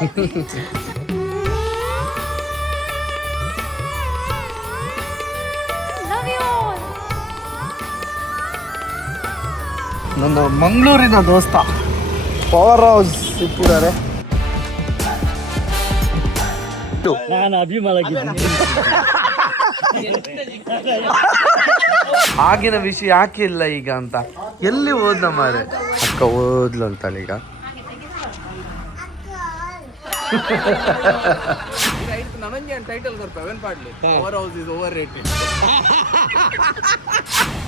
ನನ್ನ ಮಂಗಳೂರಿನ ದೋಸ್ತ ಪವರ್ ಹೌಸ್ ಸಿಕ್ಕಿದ್ದಾರೆ. ನಾನು ಅಭಿಮಾನಿದ್ದೀನಿ. ಆಗಿನ ವಿಷಯ ಯಾಕೆ ಇಲ್ಲ ಈಗ ಅಂತ. ಎಲ್ಲಿ ಹೋದ್ನ ಮಾರೆ ಅಕ್ಕ ಓದ್ಲು ಅಂತಾಳೆ ಈಗ.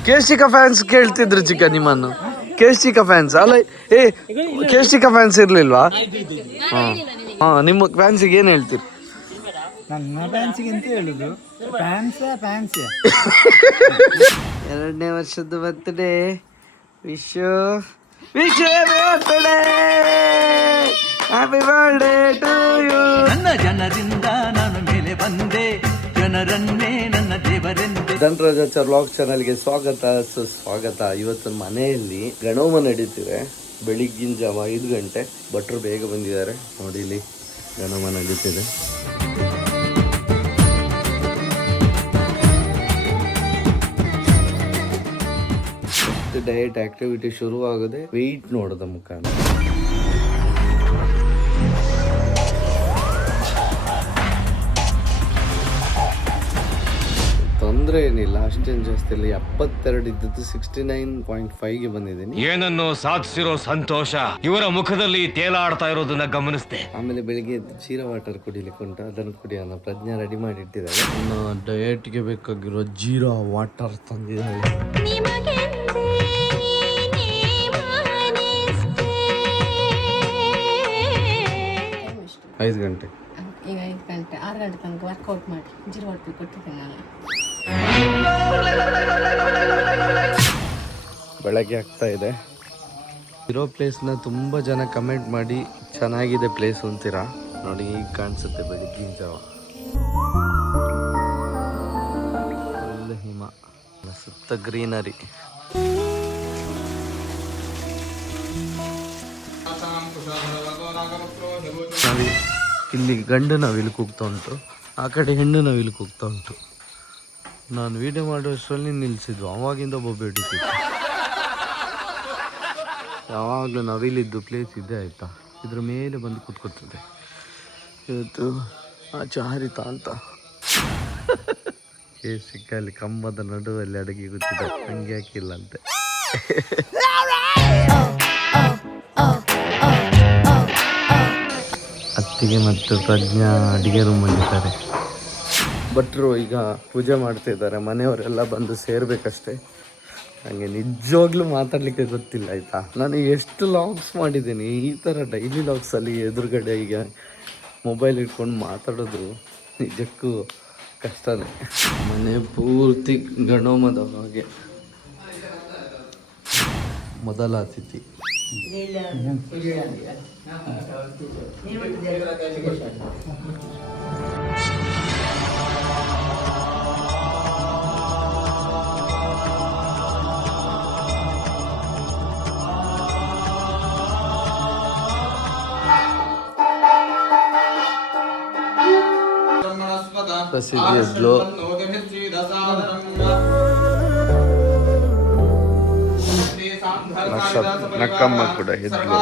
ಕೇಶಿಕಾ ಫ್ಯಾನ್ಸ್ ಕೇಳ್ತಿದ್ರು ಚಿಕ್ಕ ನಿಮ್ಮನ್ನು. ಕೇಶಿಕಾ ಫ್ಯಾನ್ಸ್ ಅಲ್ಲ, ಕೇಶಿಕಾ ಫ್ಯಾನ್ಸ್ ಇರ್ಲಿಲ್ವಾ? ಹಾ ನಿಮ್ಮ ಫ್ಯಾನ್ಸಿಗೆ ಏನ್ ಹೇಳ್ತೀರಿ? ನನ್ನ ಫ್ಯಾನ್ಸಿಗೆ ಅಂತ ಹೇಳುದು, ಫ್ಯಾನ್ಸ್ 2ನೇ ವರ್ಷದ birthday wish birthday, happy birthday to you. ನನ್ನ ಜನರಿಂದ ನಾನು ಮೇಲೆ ಬಂದೆ, ಜನರನ್ನೇ ನನ್ನ ದೇವರೆಂದೆ. ಧನರಾಜಾಚಾರ್ ವ್ಲಾಗ್ ಚಾನಲ್ಗೆ ಸ್ವಾಗತ ಸುಸ್ವಾಗತ. ಇವತ್ತು ಮನೆಯಲ್ಲಿ ಗಣೋಮ ನಡೀತಿದೆ. ಬೆಳಿಗ್ಗಿನ ಜಾವ 5 ಗಂಟೆ. ಭಟ್ರು ಬೇಗ ಬಂದಿದ್ದಾರೆ ನೋಡಿ. ಇಲ್ಲಿ ಗಣೋಮ ನಡೀತಿದೆ. ಡಯಟ್ ಆಕ್ಟಿವಿಟಿ ಶುರುವಾಗದೆ ವೆಯ್ಟ್ ನೋಡೋದ ಮುಖಾನ. ತೊಂದರೆ ಏನಿಲ್ಲ, ಅಷ್ಟೇನು ಜಾಸ್ತಿ ಇಲ್ಲ. 72 ಇದ್ದದ್ದು 69.5ಗೆ ಬಂದಿದ್ದೀನಿ. ಏನನ್ನು ಸಾಧಿಸಿರೋ ಸಂತೋಷ ಇವರ ಮುಖದಲ್ಲಿ ತೇಲಾಡ್ತಾ ಇರೋದನ್ನ ಗಮನಿಸಿದೆ. ಆಮೇಲೆ ಬೆಳಿಗ್ಗೆ ಎದ್ದು ಚೀರ ವಾಟರ್ ಕುಡಿಲಿಕ್ಕೆ ಉಂಟು, ಅದನ್ನು ಕುಡಿಯೋಣ. ಪ್ರಜ್ಞಾ ರೆಡಿ ಮಾಡಿ ಇಟ್ಟಿದ್ದಾರೆ. ಇನ್ನು ಡಯಟ್ಗೆ ಬೇಕಾಗಿರೋ ಜೀರಾ ವಾಟರ್ ತಂದಿದ್ದಾಳೆ. 5 ಗಂಟೆ ಈಗ 5 ಗಂಟೆ 6 ಗಂಟೆ ತನಕ ವರ್ಕೌಟ್ ಮಾಡಿ ಜೀರೋ ವಾಟರ್ ಕೊಟ್ಟಿದ್ದೇನೆ ನಾನು. ಬೆಳಗ್ಗೆ ಆಗ್ತಾ ಇದೆ. ಇರೋ ಪ್ಲೇಸ್ನ ತುಂಬ ಜನ ಕಮೆಂಟ್ ಮಾಡಿ ಚೆನ್ನಾಗಿದೆ ಪ್ಲೇಸ್ ಅಂತೀರಾ. ನೋಡಿ ಈಗ ಕಾಣಿಸುತ್ತೆ ಬೆಳಗ್ಗಿನ ಜಾವ. ಫುಲ್ ಹಿಮ, ಸುತ್ತ ಗ್ರೀನರಿ. ಇಲ್ಲಿ ಗಂಡು ನವಿಲು ಕೂಗ್ತಾ ಉಂಟು, ಆ ಕಡೆ ಹೆಣ್ಣು ನವಿಲು ಕೂಗ್ತಾ ಉಂಟು. ನಾನು ವಿಡಿಯೋ ಮಾಡುವಷ್ಟರಲ್ಲಿ ನಿಲ್ಲಿಸಿದ್ವು, ಅವಾಗಿಂದ ಬೊಬ್ಬೆ ಹಿಡಿತಿತ್ತು. ಯಾವಾಗಲೂ ನವಿಲಿದ್ದು ಪ್ಲೇಸ್ ಇದೆ ಆಯಿತಾ, ಇದ್ರ ಮೇಲೆ ಬಂದು ಕೂತ್ಕೊಳ್ತದೆ. ಇವತ್ತು ಆಚೆ ಹಾರಿತಾ ಅಂತ ಸಿಕ್ಕಲ್ಲಿ ಕಂಬದ ನಡುವಲ್ಲಿ ಅಡಗಿ ಕೂತಿದ್ದ, ಹಂಗೆ ಹಾಕಿಲ್ಲ ಅಂತೆ. ಅತ್ತಿಗೆ ಮತ್ತು ಪ್ರಜ್ಞಾ ಅಡಿಗೆ ರೂಮ್ ಮಾಡಿದ್ದಾರೆ. ಭಟ್ರು ಈಗ ಪೂಜೆ ಮಾಡ್ತಿದ್ದಾರೆ. ಮನೆಯವರೆಲ್ಲ ಬಂದು ಸೇರ್ಬೇಕಷ್ಟೇ. ನನಗೆ ನಿಜವಾಗ್ಲೂ ಮಾತಾಡಲಿಕ್ಕೆ ಗೊತ್ತಿಲ್ಲ ಆಯಿತಾ. ನಾನು ಎಷ್ಟು ಲಾಗ್ಸ್ ಮಾಡಿದ್ದೀನಿ, ಈ ಥರ ಡೈಲಿ ಲಾಗ್ಸಲ್ಲಿ ಎದುರುಗಡೆ ಈಗ ಮೊಬೈಲ್ ಇಟ್ಕೊಂಡು ಮಾತಾಡೋದು ನಿಜಕ್ಕೂ ಕಷ್ಟನೇ. ಮನೆ ಪೂರ್ತಿ ಗಣೋಮದ ಹಾಗೆ. ಮೊದಲ ಅತಿಥಿ ಪ್ರಸಿದ್ಧಿ ಎದ್ಲು. ನಕ್ಕಮ್ಮ ಕೂಡ ಎದ್ಲು.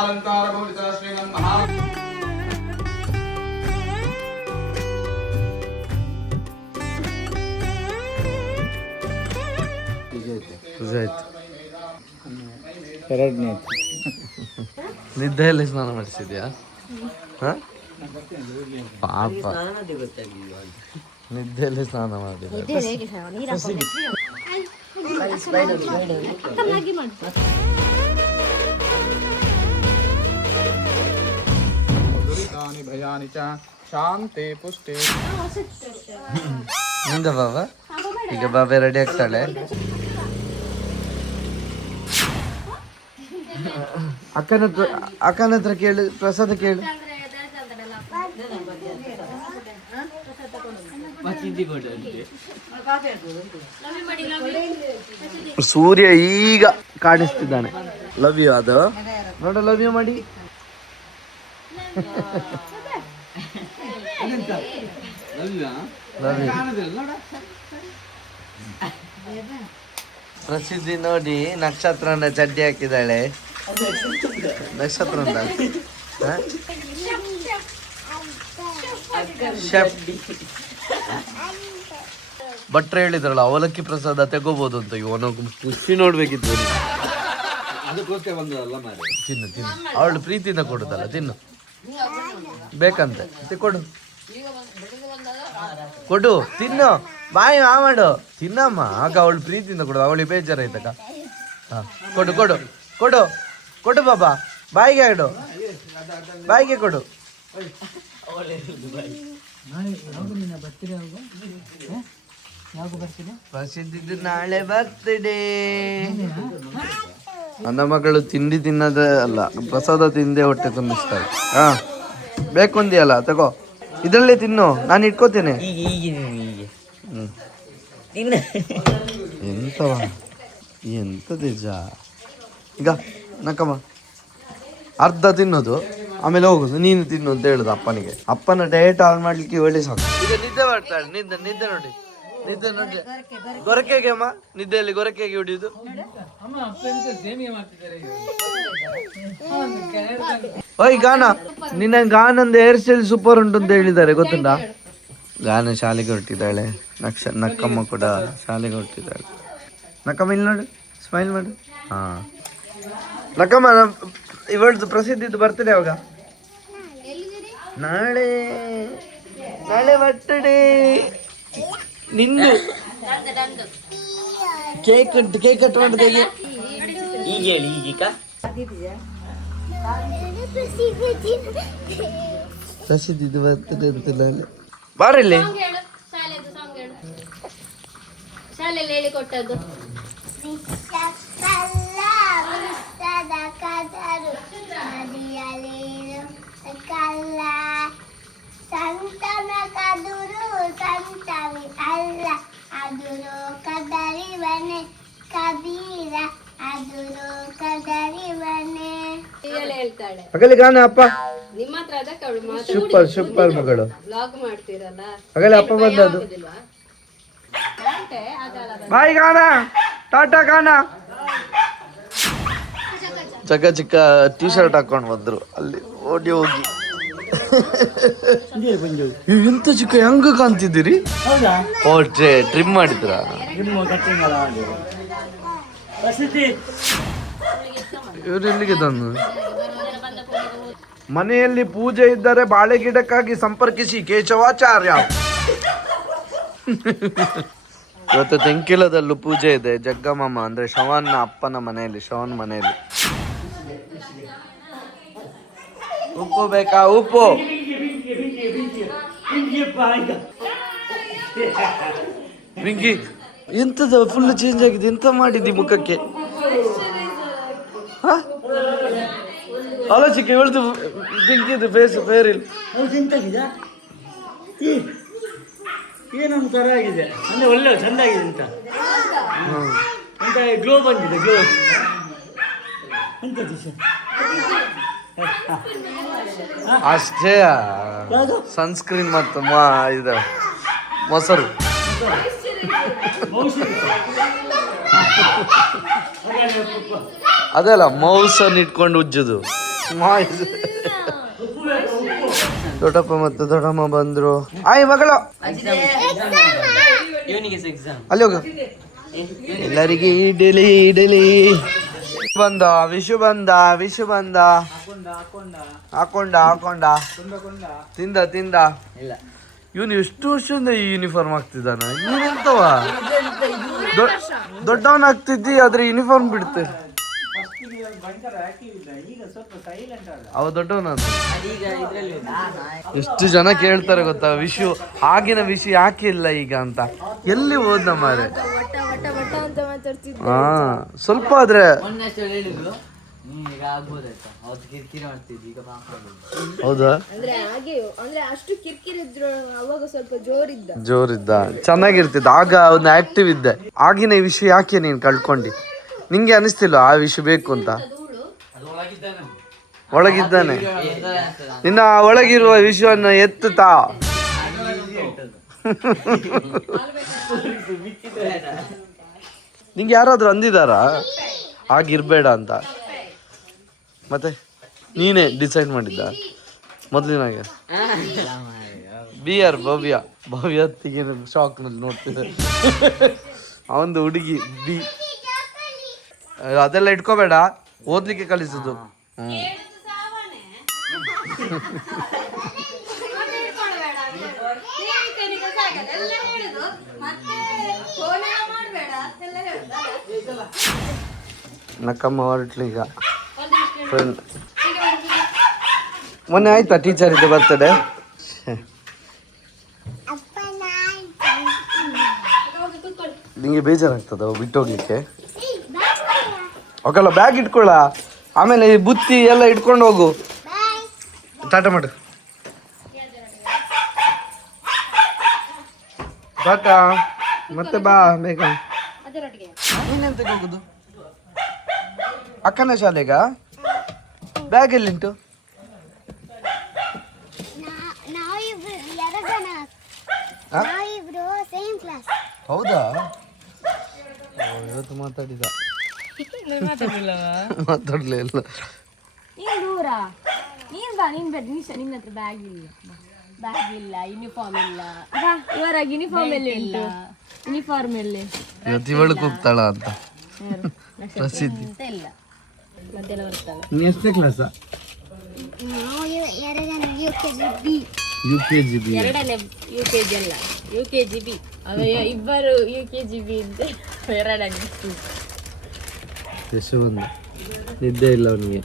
ಪೂಜೆ ಆಯ್ತು. ಎರಡನೇ ನಿದ್ದೆಯಲ್ಲಿ ಸ್ನಾನ ಮಾಡಿಸಿದ್ಯಾ? ಪಾಪ, ನಿದ್ದೆಯಲ್ಲಿ ಸ್ನಾನ ಮಾಡಿದ. ಶಾಂತಿ ಪುಷ್ಟಿ. ನಿಂದ ಬಾಬಾ ಈಗ ಬಾಬೆ ರೆಡಿ ಆಗ್ತಾಳೆ. ಅಕ್ಕನ ಹತ್ರ ಕೇಳು, ಪ್ರಸಾದ ಕೇಳು. ಸೂರ್ಯ ಈಗ ಕಾಣಿಸ್ತಿದ್ದಾನೆ. ಲವ್ ಯು ಅದು ನೋಡ, ಲವ್ ಯು ಮಾಡಿ. ಪ್ರಸಿದ್ಧಿ ನೋಡಿ ನಕ್ಷತ್ರದ ಚಡ್ಡಿ ಹಾಕಿದ್ದಾಳೆ. ನಕ್ಷತ್ರ ಭಟ್ರು ಹೇಳಿದ್ರಲ್ಲ ಅವಲಕ್ಕಿ ಪ್ರಸಾದ ತಗೋಬಹುದು ಅಂತ. ಇವನು ಖುಷಿ ನೋಡ್ಬೇಕಿತ್ತು. ತಿನ್ನು ತಿನ್ನು, ಅವಳು ಪ್ರೀತಿಯಿಂದ ಕೊಡುದಲ್ಲ, ತಿನ್ನು ಬೇಕಂತೆ ಕೊಡು ಕೊಡು ತಿನ್ನು, ಬಾಯಿ ಮಾಡು ತಿನ್ನಮ್ಮ. ಆಗ ಅವಳು ಪ್ರೀತಿಯಿಂದ ಕೊಡು, ಅವಳಿಗೆ ಬೇಜಾರಾಯ್ತಕ್ಕ. ಹಾ ಕೊಡು ಕೊಡು ಕೊಡು ಕೊಡು ಬಾಬಾ, ಬಾಯಿಗೆ ಇಡು, ಬಾಯಿಗೆ ಕೊಡು. ಪ್ರಸಿದ್ಧಿದ್ದು ನಾಳೆ ಬರ್ತ್ಡೇ. ನನ್ನ ಮಗಳು ತಿಂಡಿ ತಿನ್ನೋದೇ ಅಲ್ಲ, ಪ್ರಸಾದ ತಿಂದೇ ಹೊಟ್ಟೆ ತುಂಬಿಸ್ತಾರೆ. ಹಾ ಬೇಕೊಂದಿಯಲ್ಲ ತಗೋ, ಇದರಲ್ಲೇ ತಿನ್ನು, ನಾನು ಇಟ್ಕೋತೇನೆ. ಎಂತವ ಎಂತ ನಿಜ. ಈಗ ನಕ್ಕಮ್ಮ ಅರ್ಧ ತಿನ್ನೋದು, ಆಮೇಲೆ ಹೋಗುದು, ನೀನು ತಿನ್ನು ಅಂತ ಹೇಳುದು ಅಪ್ಪನಿಗೆ. ಅಪ್ಪನ ಡಯಟ್ ಆನ್ ಮಾಡ್ಲಿಕ್ಕೆ ಒಳ್ಳೆ ಸಾಕು. ಈಗ ನಿದ್ದೆ ಮಾಡ್ತಾಳೆ, ನಿದ್ದೆ ನಿದ್ದೆ ನೋಡಿ, ನಿದ್ದೆ ನೋಡಿ. ಗೊರಕೆಗೆ ಅಮ್ಮ, ನಿದ್ದೆಯಲ್ಲಿ ಗೊರಕೆಗೆ ಹೊಡಿಯುದು. ಓಯ್ ಗಾನ, ನಿನ್ನ ಗಾನಂದ ಹೇರ್ ಸ್ಟೈಲ್ ಸೂಪರ್ ಉಂಟು ಅಂತ ಹೇಳಿದ್ದಾರೆ, ಗೊತ್ತುಂಟಾ? ಗಾನ ಶಾಲೆಗೆ ಹೊರಟಿದ್ದಾಳೆ, ನಕ್ಕಮ್ಮ ಕೂಡ ಶಾಲೆಗೆ ಹೊರಟಿದ್ದಾಳೆ. ನಕ್ಕಮ್ಮ ಇಲ್ಲಿ ನೋಡು, ಸ್ಮೈಲ್ ಮಾಡು. ಹಾ ನಕ್ಕಮ್ಮ, ಇವಳ್ದು ಪ್ರಸಿದ್ಧಿದ್ದು ಬರ್ತಡೆ ಯಾವಾಗ? ನಾಳೆ. ನಾಳೆ ಬರ್ತಡೇ ನಿಂದು. ಕೇಕ್ ಉಂಟು, ಕೇಕ್ ಕಟ್ ಮಾಡೋದು ಹೇಗೆ? ಈಗ ಹೇಳಿ ಈಗೀಗ. ಪ್ರಸಿದ್ಧಿದ್ದು ಬರ್ತಡೆ ಅಂತಿಲ್ಲ ಬಾರಲ್ಲಿ. ಶಾಲೆಯಲ್ಲಿ ಹೇಳಿಕೊಟ್ಟದ್ದು ಸಂತನ ಕದುರು ಸಂತವಿ ಅಲ್ಲ, ಅದುರು ಕದರಿವನೆ ಕಬೀರ, ಅದುರು ಕದರಿವನೆ ಹೇಳ್ತಾಳೆ. ಅಗಲಿ ಗಾನ ಅಪ್ಪ ನಿಮ್ಮ ಹತ್ರ ಅದಕ್ಕೆ ಅವಳು ಸೂಪರ್ ಸೂಪರ್ ಮಗಳು. ಬ್ಲಾಗ್ ಮಾಡ್ತೀರಲ್ಲ, ಅಗಲಿ ಅಪ್ಪ ಬಂದದ್ದು. ಬಾಯ್ ಗಾನ, ಟಾಟಾ ಗಾನ. ಚಿಕ್ಕ ಚಿಕ್ಕ ಟೀ ಶರ್ಟ್ ಹಾಕೊಂಡು ಬಂದ್ರು, ಅಲ್ಲಿ ಓಡಿ ಹೋಗಿ. ಎಂತ ಚಿಕ್ಕ ಹೆಂಗ ಕಾಣ್ತಿದ್ದೀರಿ? ಓ ಟ್ರಿಮ್ ಮಾಡಿದ್ರ? ಇವ್ರು ಎಲ್ಲಿಗೆ ತಂದು? ಮನೆಯಲ್ಲಿ ಪೂಜೆ ಇದ್ದರೆ ಬಾಳೆ ಗಿಡಕ್ಕಾಗಿ ಸಂಪರ್ಕಿಸಿ ಕೇಶವಾಚಾರ್ಯ. ಇವತ್ತು ತೆಂಕಿಲದಲ್ಲೂ ಪೂಜೆ ಇದೆ. ಜಗ್ಗಮ್ಮ ಅಂದ್ರೆ ಶ್ರವಣ್ನ ಅಪ್ಪನ ಮನೆಯಲ್ಲಿ, ಶ್ರವಣ್ ಮನೆಯಲ್ಲಿ. ಉಪ್ಪು ಬೇಕಾ? ಉಪ್ಪು. ಪಿಂಕಿ ಎಂತದ ಫುಲ್ ಚೇಂಜ್ ಆಗಿದೆ, ಎಂತ ಮಾಡಿದ್ದಿ ಮುಖಕ್ಕೆ? ಆಲೋಚಿಕೆ ಹೇಳ್ದು ಪಿಂಕಿದು ಫೇಸ್ ಬೇರೆ ಇಲ್ಲ. ಏನೊಂದು ಥರ ಆಗಿದೆ ಅಂದರೆ ಒಳ್ಳೆ ಚೆಂದ ಆಗಿದೆ ಅಂತ. ಅಂತ ಗ್ಲೋ ಬಂದಿದೆ, ಗ್ಲೋ ಎಂಥದ್ದು ಸರ್? ಅಷ್ಟೇ ಸನ್ಸ್ಕ್ರೀನ್ ಮತ್ತು ಇದು ಮೊಸರು. ಅದಲ್ಲ ಮೌಸನ್ನು ಇಟ್ಕೊಂಡು ಉಜ್ಜುದು. ದೊಡ್ಡಪ್ಪ ಮತ್ತು ದೊಡ್ಡಮ್ಮ ಬಂದ್ರು. ಆಯ್ ಮಗಳು ಅಲ್ಲಿ ಹೋಗ. ಎಲ್ಲರಿಗೆ ಇಡಲಿ ಇಡಲಿ. ಬಂದ ವಿಶು, ಬಂದ ವಿಶು, ಬಂದ ಹಾಕೊಂಡ ಹಾಕೊಂಡ ತಿಂದ ತಿಂದ. ಇವನು ಎಷ್ಟು ವರ್ಷದಿಂದ ಈ ಯೂನಿಫಾರ್ಮ್ ಆಗ್ತಿದ್ದಾನ? ಇವನೆಂತವ ದೊಡ್ಡವನಾಗ್ತಿದ್ದಿ, ಆದ್ರೆ ಯೂನಿಫಾರ್ಮ್ ಬಿಡುತ್ತೆ. ಅವ ದೊಡ್ಡವನ. ಎಷ್ಟು ಜನ ಕೇಳ್ತಾರೆ ಗೊತ್ತಾ, ವಿಷು ಆಗಿನ ವಿಷಯ ಯಾಕೆ ಇಲ್ಲ ಈಗ ಅಂತ. ಎಲ್ಲಿ ಹೋದ್ನ ಮಾರೆ? ಹಾ ಸ್ವಲ್ಪ ಆದ್ರೆ ಹೌದಾ? ಜೋರಿದ್ದ, ಚೆನ್ನಾಗಿರ್ತಿದ್ದ ಆಗ. ಅವ್ನು ಆಕ್ಟಿವ್ ಇದ್ದೆ. ಆಗಿನ ವಿಷಯ ಯಾಕೆ ನೀನ್ ಕಳ್ಕೊಂಡಿ? ನಿಂಗೆ ಅನಿಸ್ತಿಲ್ಲ ಆ ವಿಷಯ ಬೇಕು ಅಂತ? ಒಳಗಿದ್ದಾನೆ. ನಿನ್ನ ಒಳಗಿರುವ ವಿಷಯವನ್ನು ಎತ್ತುತ್ತಾ ನಿಂಗೆ ಯಾರಾದ್ರೂ ಅಂದಿದಾರಾ ಆಗಿರ್ಬೇಡ ಅಂತ? ಮತ್ತೆ ನೀನೇ ಡಿಸೈಡ್ ಮಾಡಿದ್ದ ಮೊದಲಿನಾಗೆ? ಭವ್ಯ ಹೊತ್ತಿಗೆ ಶಾಕ್ನಲ್ಲಿ ನೋಡ್ತಿದ್ದೆ. ಅವನದು ಹುಡುಗಿ ಅದೆಲ್ಲ ಇಟ್ಕೋಬೇಡ, ಓದ್ಲಿಕ್ಕೆ ಕಲಿಸುದು. ನಕ್ಕಮ್ಮ ಹೊರಟ್ಲೀಗ. ಫ್ರೆಂಡ್ ಮೊನ್ನೆ ಆಯ್ತಾ ಟೀಚರ್ ಇದ್ದು ಬರ್ತಡೆ? ನಿಂಗೆ ಬೇಜಾರಾಗ್ತದ ಬಿಟ್ಟೋಗ್ಲಿಕ್ಕೆ? ಓಕೆಲ್ಲ ಬ್ಯಾಗ್ ಇಟ್ಕೊಳ್ಳ, ಆಮೇಲೆ ಈ ಬುತ್ತಿ ಎಲ್ಲ ಇಟ್ಕೊಂಡು ಹೋಗು. ಟಾಟಾ ಮಾಡು. ಟಾಟಾ, ಮತ್ತೆ ಬಾ ಬೇಗ. ನೀನೆಂತಕ್ಕೆ ಹೋಗುದು? ಅಕ್ಕನ ಶಾಲೆಗ? ಬ್ಯಾಗ್ ಎಲ್ಲಿಂಟು? ಹೌದಾ? ಇವತ್ತು ಮಾತಾಡಿದ ಮಾತಾಡ್ಲೇ ಇಲ್ಲ. ನೀನ್ ದೂರ ನೀನ್ ಬಾ, ನೀನ್ ಬೇಡ. ನಿನ್ನ ಹತ್ರ ಬ್ಯಾಗ್ ಇಲ್ಲ, ಯೂನಿಫಾರ್ಮ್ ಇಲ್ಲ. ಇವರ ಯೂನಿಫಾರ್ಮ್ ಎಲ್ಲಿ ಇಲ್ಲ? ಯೂನಿಫಾರ್ಮ್ ಎಲ್ಲಿ? ಇವತ್ತು ಇವಳಕ್ಕೆ ಹೋಗ್ತಾಳ ಅಂತ ಪ್ರಸಿದ್ಧಿ ಇಲ್ಲ. ಮಧ್ಯಾಹ್ನ ಬರ್ತಾಳ. ನೀ ಎಷ್ಟನೇ ಕ್ಲಾಸ? UKG B. ಎರಡನೇ UKG ಅಲ್ಲ, UKG B. ಅವ ಇಬ್ಬರು UKG B ಅಂತ ಎರಡನೇ. ಯಶವಂತ ನಿದ್ದೆ ಇಲ್ಲ ಅವನಿಗೆ.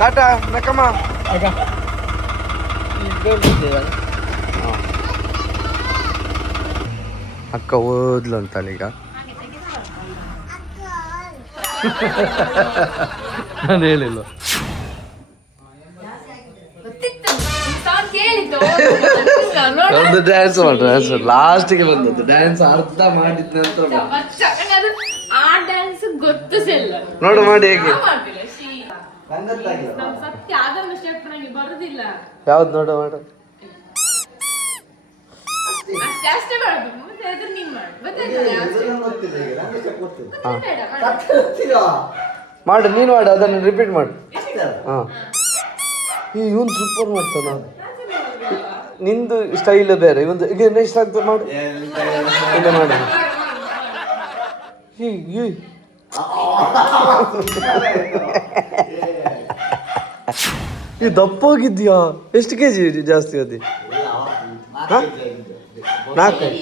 ಟಾಟಾ ನಕ್ಕಮ್ಮ. ಅಕ್ಕ ಓದ್ಲು ಅಂತಲ್ಲ ಈಗ. ನಾನು ಹೇಳಿಲ್ಲ. ಒಂದು ಡ್ಯಾನ್ಸ್ ಮಾಡು. ಲಾಸ್ಟಿಗೆ ಬಂದದ್ದು ಡ್ಯಾನ್ಸ್ ಅರ್ಧ ಮಾಡಿದ ನಂತರ ಆ ಡ್ಯಾನ್ಸ್ ಗೊತ್ತು ನೋಡು ಮಾಡಿ ಹೇಗೆ. ಸತ್ಯ ಅದೊಂದು ಸ್ಟೆಪ್ ನನಗೆ ಬರುದಿಲ್ಲ. ಯಾವ್ದು ನೋಡು ಮಾಡು. ಅಷ್ಟೇ ಮಾಡುದು. ನೀನ್ ಮಾಡು, ನೀನು ಮಾಡು, ಅದನ್ನು ರಿಪೀಟ್ ಮಾಡು. ಹಾ, ಇವನು ಸೂಪರ್ ಮಾಡ್ತಾನ. ನಿಂದು ಸ್ಟೈಲ್ ಬೇರೆ, ಇವೊಂದು ಈಗ ನೆಕ್ಸ್ಟ್ ಆಗ್ತದೆ ಮಾಡು. ಇಲ್ಲ ಮಾಡು. ಈ ದಪ್ಪ ಹೋಗಿದ್ಯಾ? ಎಷ್ಟು ಕೆಜಿ ಜಾಸ್ತಿ ಅದಿ? 4.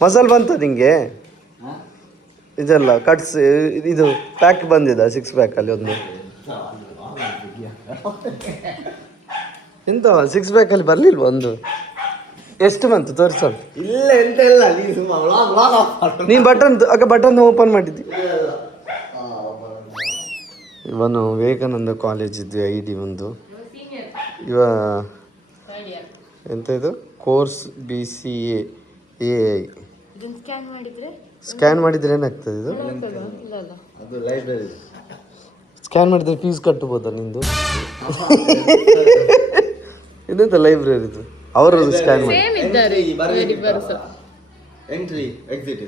ಮಸಾಲೆ ಬಂತ ನಿಂಗೆ? ಇದೆಲ್ಲ ಕಟ್ಸ್ ಇದು ಪ್ಯಾಕ್ ಬಂದಿದ 6 ಪ್ಯಾಕ್ ಅಲ್ಲಿ ಒಂದು. ಎಂತ 6 ಪ್ಯಾಕ್ ಅಲ್ಲಿ ಬರ್ಲಿಲ್ವ ಒಂದು? ಎಷ್ಟು ಬಂತು ತೋರಿಸ. ಇಲ್ಲ ಎಂತ ಇಲ್ಲ, ನೀನ್ ಬಟನ್ ಓಪನ್ ಮಾಡಿದ್ದಿ. ಇವನು ವಿವೇಕಾನಂದ ಕಾಲೇಜ್ ಇದ್ದು ID ಒಂದು. ಇವ ಎಂತ ಇದು ಕೋರ್ಸ್ BCA AI. ಸ್ಕ್ಯಾನ್ ಮಾಡಿದ್ರೆ ಏನಾಗ್ತದೆ ಇದು? ಅದು ಲೈಬ್ರರಿ. ಸ್ಕ್ಯಾನ್ ಮಾಡಿದ್ರೆ ಫೀಸ್ ಕಟ್ಟಬೋದಾ ನಿಂದು? ಇದೆಂತ ಲೈಬ್ರರಿದು? ಅವರು ಸ್ಕ್ಯಾನ್ ಮಾಡಿ ಎಂಟ್ರಿ ಎಕ್ಸಿಟ್.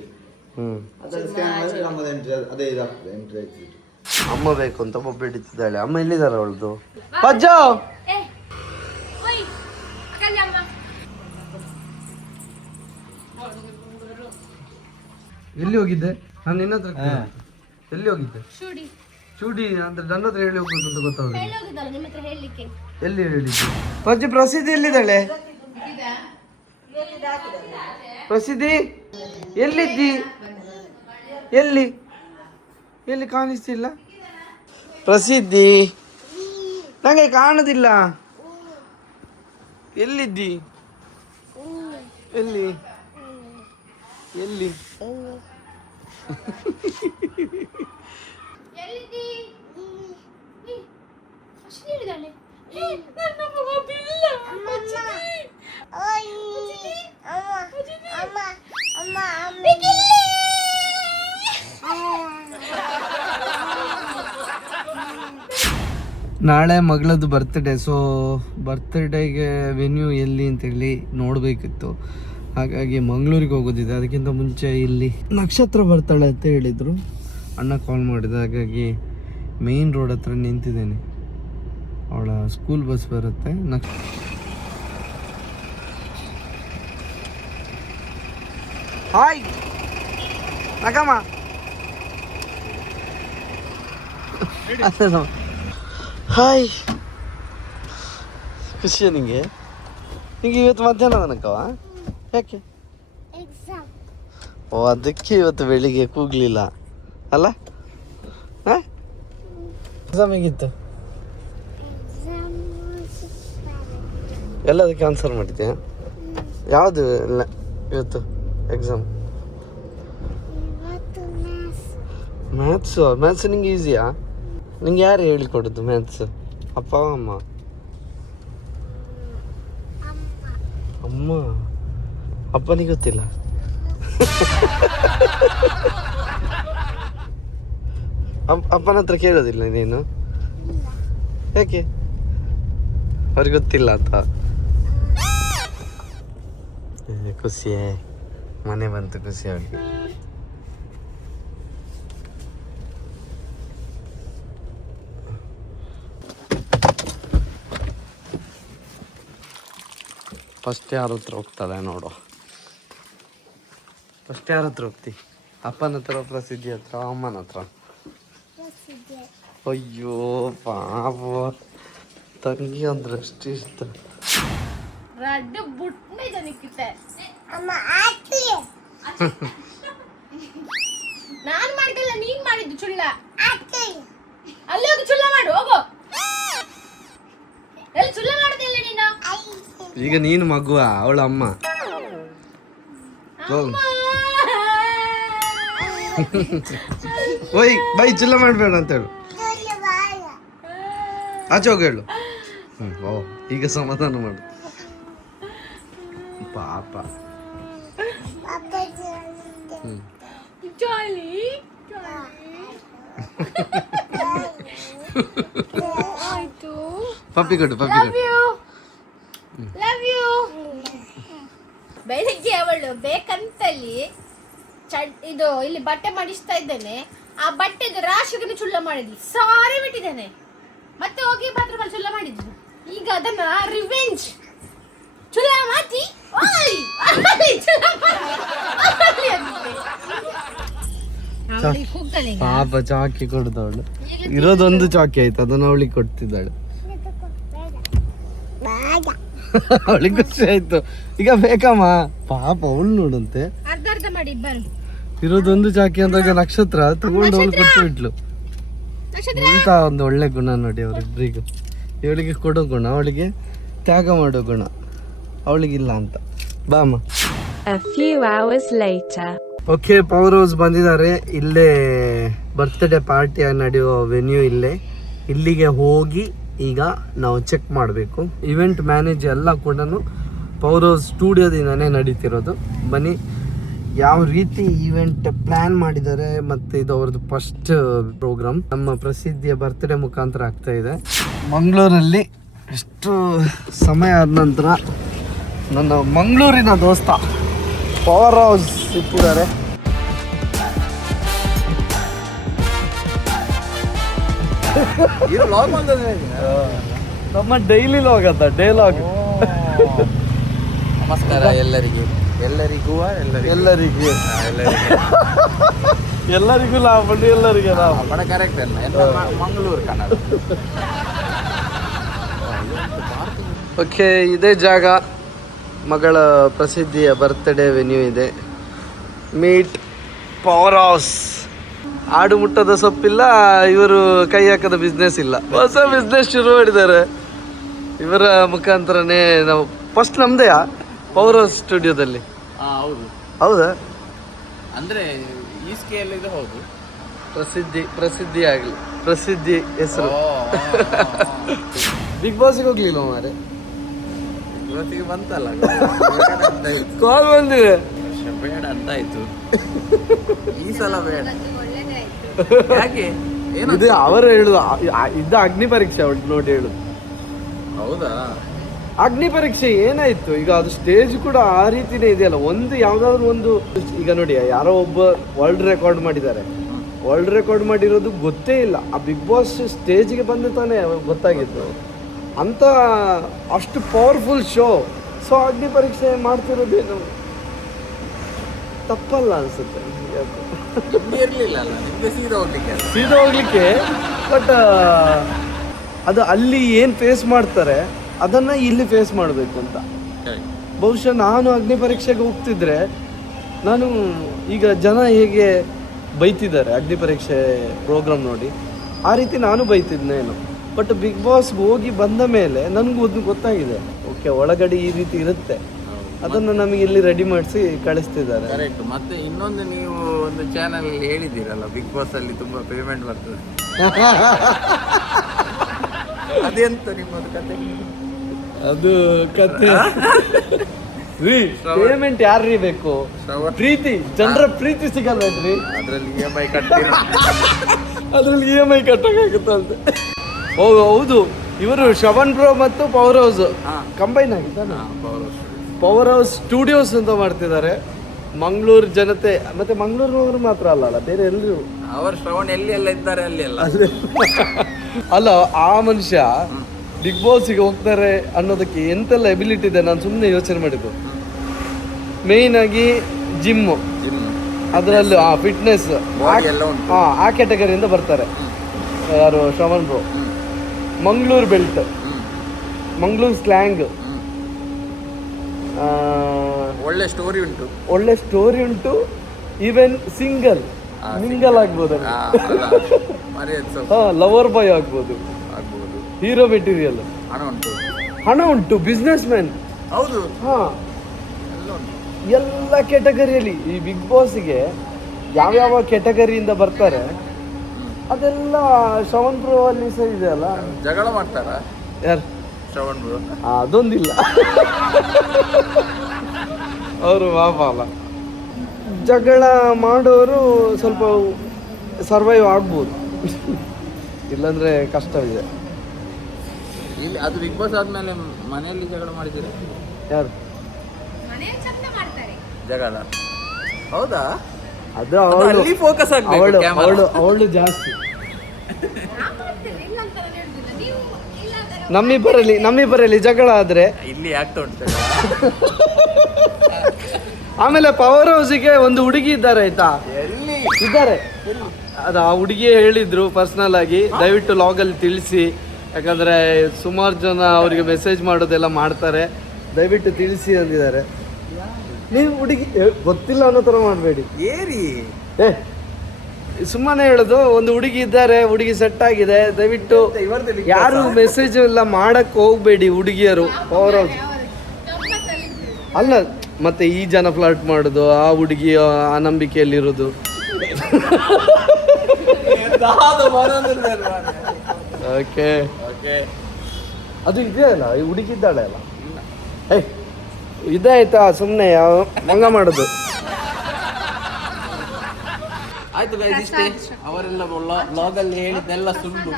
ಅದರ ಸ್ಕ್ಯಾನ್ ಮಾಡಿದ್ರೆ ನಮ್ಮದು ಎಂಟ್ರಿ ಅದೇ ಇದಾಗ್ತದೆ, ಎಂಟ್ರಿ ಎಕ್ಸಿಟ್. ಅಮ್ಮ ಬೇಕು ಅಂತ ಒಬ್ಬ ಹಿಡಿತಿದ್ದಾಳೆ. ಅಮ್ಮ ಎಲ್ಲಿದ್ದಾಳೆ ಅವಳದು? ಪಜ್ಜ ಎಲ್ಲಿ ಹೋಗಿದ್ದೆ? ನಾನು ನಿನ್ನ ಹತ್ರ ಎಲ್ಲಿ ಹೋಗಿದ್ದೆ? ಚೂಡಿ ಅಂದ್ರೆ ನನ್ನ ಹತ್ರ ಹೇಳಿ ಹೋಗ್ಬೇಕು ಅಂತ ಗೊತ್ತಾಗ. ಎಲ್ಲಿ ಹೇಳಿದ್ದೆ? ಪಜ್ಜ ಪ್ರಸಿದ್ಧಿ ಎಲ್ಲಿದ್ದಾಳೆ? ಪ್ರಸಿದ್ಧಿ ಎಲ್ಲಿದ್ದಿ? ಎಲ್ಲಿ ಕಾಣಿಸ್ತಿಲ್ಲ? ಪ್ರಸಿದ್ಧಿ ನಂಗೆ ಕಾಣುದಿಲ್ಲ. ಎಲ್ಲಿದ್ದಿ? ಎಲ್ಲಿ ನನ್ನ ಮಗ ಬಿಲ್ಲ ನಾಳೆ ಮಗಳದ್ದು ಬರ್ತ್ಡೇ. ಸೊ ಬರ್ತ್ಡೇಗೆ ವೆನ್ಯೂ ಎಲ್ಲಿ ಅಂತೇಳಿ ನೋಡಬೇಕಿತ್ತು. ಹಾಗಾಗಿ ಮಂಗಳೂರಿಗೆ ಹೋಗೋದಿದೆ. ಅದಕ್ಕಿಂತ ಮುಂಚೆ ಇಲ್ಲಿ ನಕ್ಷತ್ರ ಬರ್ತಾಳೆ ಅಂತ ಹೇಳಿದರು, ಅಣ್ಣ ಕಾಲ್ ಮಾಡಿದ. ಹಾಗಾಗಿ ಮೇನ್ ರೋಡ್ ಹತ್ರ ನಿಂತಿದ್ದೇನೆ. ಅವಳ ಸ್ಕೂಲ್ ಬಸ್ ಬರುತ್ತೆ. ಹಾಯ್ ನಕಮ್ಮ. ಹಾಯ್, ಖುಷಿಯ ನಿಂಗೆ? ಇವತ್ತು ಮಧ್ಯಾಹ್ನ ತನಕವ? ಯಾಕೆ? ಓ, ಅದಕ್ಕೆ ಇವತ್ತು ಬೆಳಿಗ್ಗೆ ಕೂಗ್ಲಿಲ್ಲ ಅಲ್ಲ? ಎಕ್ಸಾಮ್ ಹೇಗಿತ್ತು? ಎಲ್ಲದಕ್ಕೆ ಆನ್ಸರ್ ಮಾಡಿದ್ಯಾ? ಯಾವುದು ಇವತ್ತು ಎಕ್ಸಾಮ್? ಮ್ಯಾಥ್ಸ್ ನಿಂಗೆ ಈಸಿಯಾ? ನಿಂಗೆ ಯಾರು ಹೇಳಿಕೊಡೋದು ಮ್ಯಾಥ್ಸ್? ಅಪ್ಪ ಅಮ್ಮ? ಅಮ್ಮ. ಅಪ್ಪನಿಗೆ ಗೊತ್ತಿಲ್ಲ? ಅಪ್ಪನ ಹತ್ರ ಕೇಳೋದಿಲ್ಲ ನೀನು? ಯಾಕೆ? ಅವ್ರಿಗೆ ಗೊತ್ತಿಲ್ಲ ಅಂತ? ಖುಷಿಯೇ, ಮನೆ ಬಂತು ಖುಷಿ ಅವ್ರಿಗೆ. ಫಸ್ಟ್ ಯಾರ ಹತ್ರ ಹೋಗ್ತಾಳೆ ನೋಡು. ಫಸ್ಟ್ ಯಾರ ಹತ್ರ ಹೋಗ್ತಿ? ಅಪ್ಪನ ಹತ್ರ, ಪ್ರಸಿದ್ಧಿ ಹತ್ರ, ಅಮ್ಮನ ಹತ್ರ? ಅಯ್ಯೋ ಪಾಪ, ತಂಗಿ ಅಂದ್ರೆ ಅಷ್ಟು ಇಷ್ಟ. ನಾನು ಮಾಡಿದಲ್ಲ, ನೀನ್ ಮಾಡಿದ್ದು ಚುಳ್ಳ. ಅಲ್ಲಿ ಹೋಗಿ ಚುಳ್ಳ ಮಾಡು, ಹೋಗು. ಎಲ್ಲಿ ಚುಳ್ಳ ಮಾಡುದಿಲ್ಲ ನೀನು? ಈಗ ನೀನು ಮಗುವ, ಅವಳ ಅಮ್ಮ. ಓಯ್ ಬೈ, ಚಿಲ್ಲ ಮಾಡಬೇಡ ಅಂತ ಹೇಳು. ಆಚೆ ಹೋಗಿ ಹೇಳು. ಓ, ಈಗ ಸಮಾಧಾನ ಮಾಡು ಪಾಪ. ಪಪ್ಪಿ ಕೊಡು, ಪಪ್ಪಿ ಕೊಡು. ಬೆಳಿಗ್ಗೆ ಅವಳು ಬೇಕಂತಲ್ಲಿ ಇದು ಇಲ್ಲಿ ಬಟ್ಟೆ ಮಾಡಿಸ್ತಾ ಇದ್ದೇನೆ, ಆ ಬಟ್ಟೆದು ರಾಶಿಗೆ ಚುಳ್ಳ ಮಾಡಿದ್ಲು, ಸಾರಿ ಬಿಟ್ಟಿದ್ದೇನೆ. ಮತ್ತೆ ಹೋಗಿ ಬಾತ್ರೂಮಲ್ಲಿ ಚುಳ್ಳ ಮಾಡಿದ್ಲು. ಈಗ ಅದನ್ನ ರಿವೆಂಜ್ ಚುಳ್ಳ ಮಾತಿ ಪಾಪ ಚಾಕಿ ಕೊಡ್ದವಳು. ಇರೋದೊಂದು ಚಾಕಿ ಆಯ್ತು, ಅದನ್ನ ಅವಳಿಗೆ ಕೊಡ್ತಿದ್ದಾಳೆ. ಅವಳಿಗೆ ಖುಷಿ ಆಯ್ತು. ಈಗ ಬೇಕಮ್ಮ ಪಾಪ, ಅವಳು ನೋಡಂತೆ. ಅರ್ಧ ಅರ್ಧ ಮಾಡಿ ಬರು. ಇರೋದೊಂದು ಚಾಕಿ ಅಂದಾಗ ನಕ್ಷತ್ರ ತಗೊಂಡು ಅವಳು ಕೊಟ್ಟು ಬಿಟ್ಲು. ಇಂತ ಒಂದು ಒಳ್ಳೆ ಗುಣ ನೋಡಿ ಅವರಿಬ್ಬರಿಗೂ. ಇವಳಿಗೆ ಕೊಡೋ ಗುಣ, ಅವಳಿಗೆ ತ್ಯಾಗ ಮಾಡೋ ಗುಣ, ಅವಳಿಗಿಲ್ಲ ಅಂತ. ಬಾ ಅಮ್ಮ. ಓಕೆ, ಪವರ್ ಹೌಸ್ ಬಂದಿದ್ದಾರೆ. ಇಲ್ಲೇ ಬರ್ತ್ಡೇ ಪಾರ್ಟಿ ನಡೆಯುವ ವೆನ್ಯೂ ಇಲ್ಲೇ. ಇಲ್ಲಿಗೆ ಹೋಗಿ ಈಗ ನಾವು ಚೆಕ್ ಮಾಡಬೇಕು. ಇವೆಂಟ್ ಮ್ಯಾನೇಜ್ ಎಲ್ಲ ಕೂಡ ಪವರ್ ಹೌಸ್ ಸ್ಟುಡಿಯೋದಿಂದನೇ ನಡೀತಿರೋದು. ಬನ್ನಿ, ಯಾವ ರೀತಿ ಈವೆಂಟ್ ಪ್ಲಾನ್ ಮಾಡಿದ್ದಾರೆ, ಮತ್ತು ಇದು ಅವ್ರದ್ದು ಫಸ್ಟ್ ಪ್ರೋಗ್ರಾಮ್. ನಮ್ಮ ಪ್ರಸಿದ್ಧಿಯ ಬರ್ತ್ಡೇ ಮುಖಾಂತರ ಆಗ್ತಾ ಇದೆ ಮಂಗಳೂರಲ್ಲಿ. ಎಷ್ಟು ಸಮಯ ಆದ ನಂತರ ನನ್ನ ಮಂಗಳೂರಿನ ದೋಸ್ತ ಪವರ್ ಹೌಸ್ ಸಿಕ್ಕಿದ್ದಾರೆ. ನಮ್ಮ ಡೈಲಿ ಲಾಗ್ ಅಂತ, ಡೈಲಾಗ್. ನಮಸ್ಕಾರ ಎಲ್ಲರಿಗೂ. ಎಲ್ಲರಿಗೂ ಲಾಭ, ಎಲ್ಲರಿಗೆ ಲಾಭ. ಕರೆಕ್ಟ್ ಅಲ್ಲ, ಮಂಗಳೂರು ಕನ್ನಡ. ಓಕೆ, ಇದೇ ಜಾಗ ಮಗಳ ಪ್ರಸಿದ್ಧಿಯ ಬರ್ತ್ಡೇ ವೆನ್ಯೂ ಇದೆ. Meet power house. ಆಡು ಮುಟ್ಟದ ಸೊಪ್ಪಿಲ್ಲ, ಇವರು ಕೈ ಹಾಕದ ಬಿಸ್ನೆಸ್ ಇಲ್ಲ. ಹೊಸ ಬಿಸ್ನೆಸ್ ಶುರು ಮಾಡಿದ್ದಾರೆ ಇವರ ಮುಖಾಂತರನೇ. ನಾವು ಫಸ್ಟ್ ನಮ್ದೇ ಪವರ್ ಹೌಸ್ ಸ್ಟುಡಿಯೋದಲ್ಲಿ. ಹೌದು. ಹೌದಾ? ಅಂದ್ರೆ ಈ ಸ್ಕೇಲ್ ಇದು. ಹೌದು, ಪ್ರಸಿದ್ಧಿ ಆಗಲಿ, ಪ್ರಸಿದ್ಧಿ ಹೆಸರು. ಬಿಗ್ ಬಾಸ್ಗೆ ಹೋಗ್ಲಿಲ್ಲ ಮಾರೆ? ಇವತ್ತಿಗೆ ಬಂತಲ್ಲ ಕಾಲ್ ಬಂದಿದೆ. ಬೇಡ ಅಂತ ಆಯ್ತು ಈ ಸಲ ಬೇಡ. ಒಳ್ಳೇದೇ ಆಯ್ತು. ಯಾಕೆ ಏನು ಇದು ಅವರು ಹೇಳುದು ಇದ್ದ ಅಗ್ನಿ ಪರೀಕ್ಷೆ ಅವ್ಳು ನೋಡಿ ಹೇಳುದು. ಹೌದಾ? ಅಗ್ನಿ ಪರೀಕ್ಷೆ ಏನಾಯ್ತು ಈಗ, ಅದು ಸ್ಟೇಜ್ ಕೂಡ ಆ ರೀತಿನೇ ಇದೆಯಲ್ಲ. ಒಂದು ಯಾವ್ದಾದ್ರು ಒಂದು ಈಗ ನೋಡಿ, ಯಾರೋ ಒಬ್ಬ ವರ್ಲ್ಡ್ ರೆಕಾರ್ಡ್ ಮಾಡಿದ್ದಾರೆ. ವರ್ಲ್ಡ್ ರೆಕಾರ್ಡ್ ಮಾಡಿರೋದು ಗೊತ್ತೇ ಇಲ್ಲ. ಆ ಬಿಗ್ ಬಾಸ್ ಸ್ಟೇಜ್ಗೆ ಬಂದು ತಾನೇ ಗೊತ್ತಾಗಿತ್ತು ಅಂತ. ಅಷ್ಟು ಪವರ್ಫುಲ್ ಶೋ. ಸೊ ಅಗ್ನಿ ಪರೀಕ್ಷೆ ಮಾಡ್ತಿರೋದೇನು ತಪ್ಪಲ್ಲ ಅನ್ಸುತ್ತೆ. ಇರ್ಲಿಲ್ಲ ಅಲ್ಲ ನಿಮ್ಗೆ ಸೀದಾ ಹೋಗ್ಲಿಕ್ಕೆ. ಬಟ್ ಅದು ಅಲ್ಲಿ ಏನು ಫೇಸ್ ಮಾಡ್ತಾರೆ ಅದನ್ನು ಇಲ್ಲಿ ಫೇಸ್ ಮಾಡಬೇಕು ಅಂತ. ಬಹುಶಃ ನಾನು ಅಗ್ನಿ ಪರೀಕ್ಷೆಗೆ ಹೋಗ್ತಿದ್ರೆ, ನಾನು ಈಗ ಜನ ಹೇಗೆ ಬೈತಿದ್ದಾರೆ ಅಗ್ನಿ ಪರೀಕ್ಷೆ ಪ್ರೋಗ್ರಾಮ್ ನೋಡಿ, ಆ ರೀತಿ ನಾನು ಬೈತಿದ್ನೇನು. ಬಟ್ ಬಿಗ್ ಬಾಸ್ಗೆ ಹೋಗಿ ಬಂದ ಮೇಲೆ ನನಗೂ ಒಂದು ಗೊತ್ತಾಗಿದೆ, ಓಕೆ ಒಳಗಡೆ ಈ ರೀತಿ ಇರುತ್ತೆ. ಅದನ್ನು ನಮಗೆ ಇಲ್ಲಿ ರೆಡಿ ಮಾಡಿಸಿ ಕಳಿಸ್ತಿದ್ದಾರೆ. ಕರೆಕ್ಟ್. ಮತ್ತೆ ಇನ್ನೊಂದು ನೀವು ಒಂದು ಚಾನಲ್ ಅಲ್ಲಿ ಹೇಳಿದ್ದೀರಲ್ಲ, ಬಿಗ್ ಬಾಸ್ ಅಲ್ಲಿ ತುಂಬಾ ಪೇಮೆಂಟ್ ಬರ್ತದೆ. ಅದೆಂತ ನಿಮ್ಮದು ಕತೆ? ಅದು ಕತೆ ಪೇಮೆಂಟ್ ಯಾರ್ರೀ ಬೇಕು? ಪ್ರೀತಿ, ಜನರ ಪ್ರೀತಿ ಸಿಗಲ್ವೇನ್ರಿ? ಅದ್ರಲ್ಲಿ EMI ಕಟ್ತೀರ. ಅದ್ರಲ್ಲಿ EMI ಕಟ್ಟಕ್ಕಾಗುತ್ತಂತೆ. ಹೌದು, ಇವರು ಶ್ರವಣ್ ಬ್ರೋ ಮತ್ತು ಪವರ್ ಹೌಸ್ ಕಂಬೈನ್ ಆಗಿದ್ದಾನೆ. ಪವರ್ ಹೌಸ್ ಸ್ಟುಡಿಯೋಸ್ ಅಂತ ಮಾಡ್ತಿದ್ದಾರೆ. ಮಂಗಳೂರು ಜನತೆ ಮತ್ತೆ ಮಂಗಳೂರಿನವರು ಮಾತ್ರ ಅಲ್ಲ, ಬೇರೆ ಎಲ್ಲರೂ ಅವರು ಶ್ರವಣ್ ಎಲ್ಲಿ ಎಲ್ಲ ಇದ್ದಾರೆ ಅಲ್ಲಿ ಎಲ್ಲ ಅಲ್ಲ. ಆ ಮನುಷ್ಯ ಬಿಗ್ ಬಾಸ್ಗೆ ಹೋಗ್ತಾರೆ ಅನ್ನೋದಕ್ಕೆ ಎಂತೆಲ್ಲ ಎಬಿಲಿಟಿ ಇದೆ ನಾನು ಸುಮ್ಮನೆ ಯೋಚನೆ ಮಾಡಿದ್ದು. ಮೇಯ್ನ್ ಆಗಿ ಜಿಮ್ಮು, ಅದರಲ್ಲಿ ಫಿಟ್ನೆಸ್ ಆ ಕ್ಯಾಟಗರಿಯಿಂದ ಬರ್ತಾರೆ. ಯಾರು? Shravan bro. Mangaluru belt, Mangaluru slang, ಒಳ್ಳೆ ಸ್ಟೋರಿ ಉಂಟು. ಈವನ್ ಸಿಂಗಲ್ ಮಿಂಗಲ್ ಆಗ್ಬೋದು, ಲವರ್ ಬಾಯ್ ಆಗ್ಬೋದು, ಹೀರೋ ಮೆಟೀರಿಯಲ್, ಹಣ ಉಂಟು, ಬಿಸ್ನೆಸ್ ಮ್ಯಾನ್. ಹೌದು. ಎಲ್ಲ ಕ್ಯಾಟಗರಿಯಲ್ಲಿ ಈ ಬಿಗ್ ಬಾಸ್ಗೆ ಯಾವ್ಯಾವ ಕ್ಯಾಟಗರಿಯಿಂದ ಬರ್ತಾರೆ ಅದೆಲ್ಲ ಶ್ರವಣ್ ಬ್ರೋ ಅಲ್ಲಿ ಸಹ ಇದೆ ಅಲ್ಲ. ಜಗಳ ಮಾಡ್ತಾರ ಯಾರು? ಶ್ರವಣ್ ಬ್ರೋ. ಅದೊಂದಿಲ್ಲ, ಅವರು ಪಾಪ ಅಲ್ಲ. ಜಗಳ ಮಾಡೋರು ಸ್ವಲ್ಪ ಸರ್ವೈವ್ ಆಗ್ಬೋದು, ಇಲ್ಲಾಂದ್ರೆ ಕಷ್ಟವಿದೆ. ಇಲ್ಲಿ ಅದು ಬಿಗ್ ಬಾಸ್ ಆದ್ಮೇಲೆ ಮನೆಯಲ್ಲಿ ಜಗಳ ಮಾಡಿದ್ದೀರಾ? ಯಾರು? ಮನೆಯಲ್ಲಿ ಚಂದ ಮಾಡ್ತಾರೆ ಜಗಳ. ಹೌದಾ? ಅದು ಅವಳು ಫೋಕಸ್ ಅವಳು ಜಾಸ್ತಿ. ನಾನು ಮಾಡ್ತೇನೆ, ಇಲ್ಲ ಅಂತ ನಾನು ಹೇಳುದಿಲ್ಲ. ನೀವು ಇಲ್ಲ ಅಂತ ನಮ್ಮಿಬ್ಬರಲ್ಲಿ ಜಗಳ ಆದ್ರೆ ಇಲ್ಲಿ ಆಗ್ತಾ ಉಂಟು. ಆಮೇಲೆ ಪವರ್ ಹೌಸಿಗೆ ಒಂದು ಹುಡುಗಿ ಇದ್ದಾರೆ ಆಯ್ತಾ, ಇದ್ದಾರೆ. ಅದು ಆ ಹುಡುಗಿ ಹೇಳಿದ್ರು ಪರ್ಸನಲ್ ಆಗಿ, ದಯವಿಟ್ಟು ಲಾಗಲ್ಲಿ ತಿಳಿಸಿ, ಯಾಕಂದ್ರೆ ಸುಮಾರು ಜನ ಅವರಿಗೆ ಮೆಸೇಜ್ ಮಾಡೋದೆಲ್ಲ ಮಾಡ್ತಾರೆ, ದಯವಿಟ್ಟು ತಿಳಿಸಿ ಅಂದಿದ್ದಾರೆ. ನೀವು ಹುಡುಗಿ ಗೊತ್ತಿಲ್ಲ ಅನ್ನೋ ಥರ ಮಾಡಬೇಡಿ. ಸುಮ್ಮನೆ ಹೇಳೋದು, ಒಂದು ಹುಡುಗಿ ಇದ್ದಾರೆ, ಹುಡುಗಿ ಸೆಟ್ ಆಗಿದೆ, ದಯವಿಟ್ಟು ಯಾರು ಮೆಸೇಜ್ ಎಲ್ಲ ಮಾಡಕ್ ಹೋಗ್ಬೇಡಿ ಹುಡುಗಿಯರು. ಪವರ್ ಹೌಸ್ ಅಲ್ಲ, ಮತ್ತೆ ಈ ಜನ ಫ್ಲರ್ಟ್ ಮಾಡೋದು, ಆ ಹುಡುಗಿ ಆ ನಂಬಿಕೆಯಲ್ಲಿರೋದು. ಓಕೆ, ಅದು ಇದೆ ಅಲ್ಲ, ಈ ಹುಡುಗಿ ಇದ್ದಾಳೆ ಅಲ್ಲ, ಇದಾಯ್ತಾ? ಸುಮ್ಮನೆ ಮಂಗ ಮಾಡೋದು. ಆಯ್ತು ಗೈಸ್, ಇಷ್ಟೇ. ಅವರೆಲ್ಲ ಬ್ಲಾಗಲ್ಲಿ ಹೇಳಿದ್ದೆಲ್ಲ ಸುಳ್ಳು.